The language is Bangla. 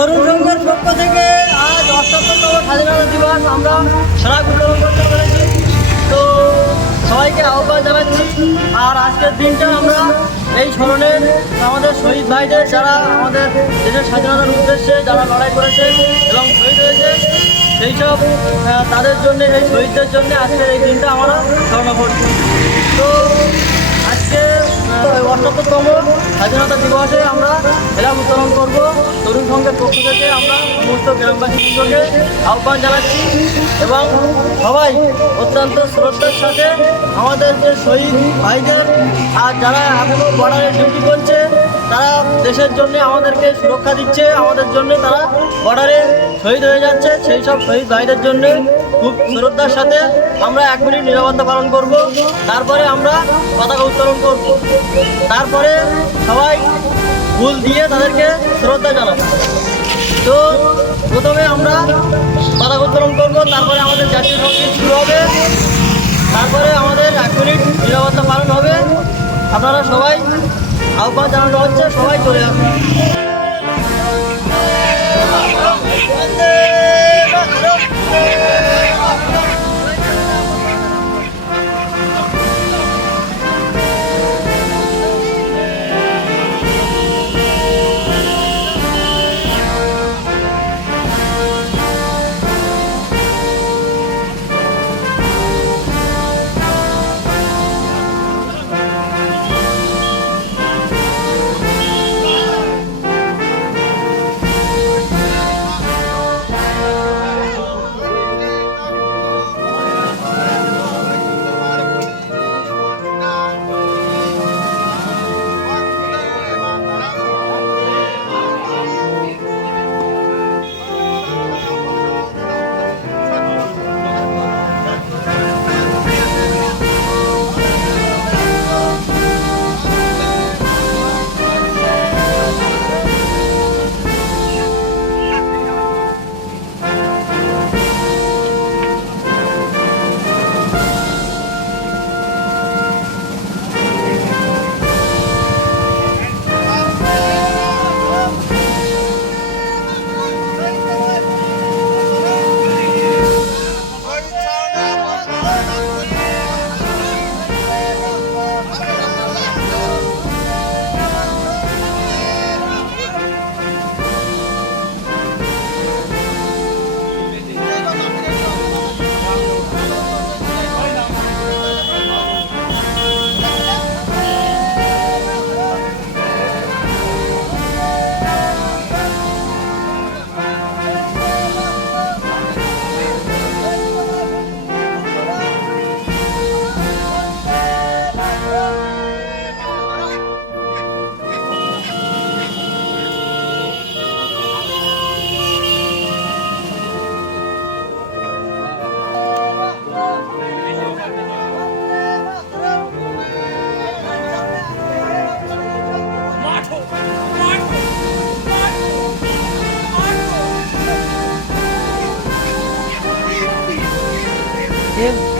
তরুণ সংঘের পক্ষ থেকে আজ ৭৮তম স্বাধীনতা দিবস আমরা সারা উদযাপন করতে পেরেছি। তো সবাইকে আহ্বান জানাচ্ছি। আর আজকের দিনটা আমরা এই স্মরণে আমাদের শহীদ ভাইদের, যারা আমাদের দেশের স্বাধীনতার উদ্দেশ্যে যারা লড়াই করেছে এবং শহীদ হয়েছে, সেই সব তাদের জন্য, এই শহীদদের জন্য আজকের এই দিনটা আমরা স্মরণ করছি। তো আজকে ৭৮তম স্বাধীনতা দিবসে আমরা এলাম উত্তোলন করব। তরুণ সংঘের পক্ষ থেকে আমরা সমস্ত গ্রামবাসীকে আহ্বান জানাচ্ছি এবং সবাই অত্যন্ত শ্রদ্ধার সাথে আমাদের যে শহীদ ভাইদের আর যারা এখনও বর্ডারে ডিউটি করছে, তারা দেশের জন্য আমাদেরকে সুরক্ষা দিচ্ছে, আমাদের জন্য তারা বর্ডারে শহীদ হয়ে যাচ্ছে, সেই সব শহীদ ভাইদের জন্য খুব শ্রদ্ধার সাথে আমরা 1 মিনিট নীরবতা পালন করব। তারপরে আমরা পতাকা উত্তোলন করব। তারপরে সবাই ফুল দিয়ে তাদেরকে শ্রদ্ধা জানাবো। তো প্রথমে আমরা পতাকা উত্তোলন করব, তারপরে আমাদের জাতীয় সঙ্গীত শুরু হবে, তারপরে আমাদের 1 মিনিট নীরবতা পালন হবে। আপনারা সবাই, আহ্বান জানানো হচ্ছে, সবাই চলে আসুন। Yeah.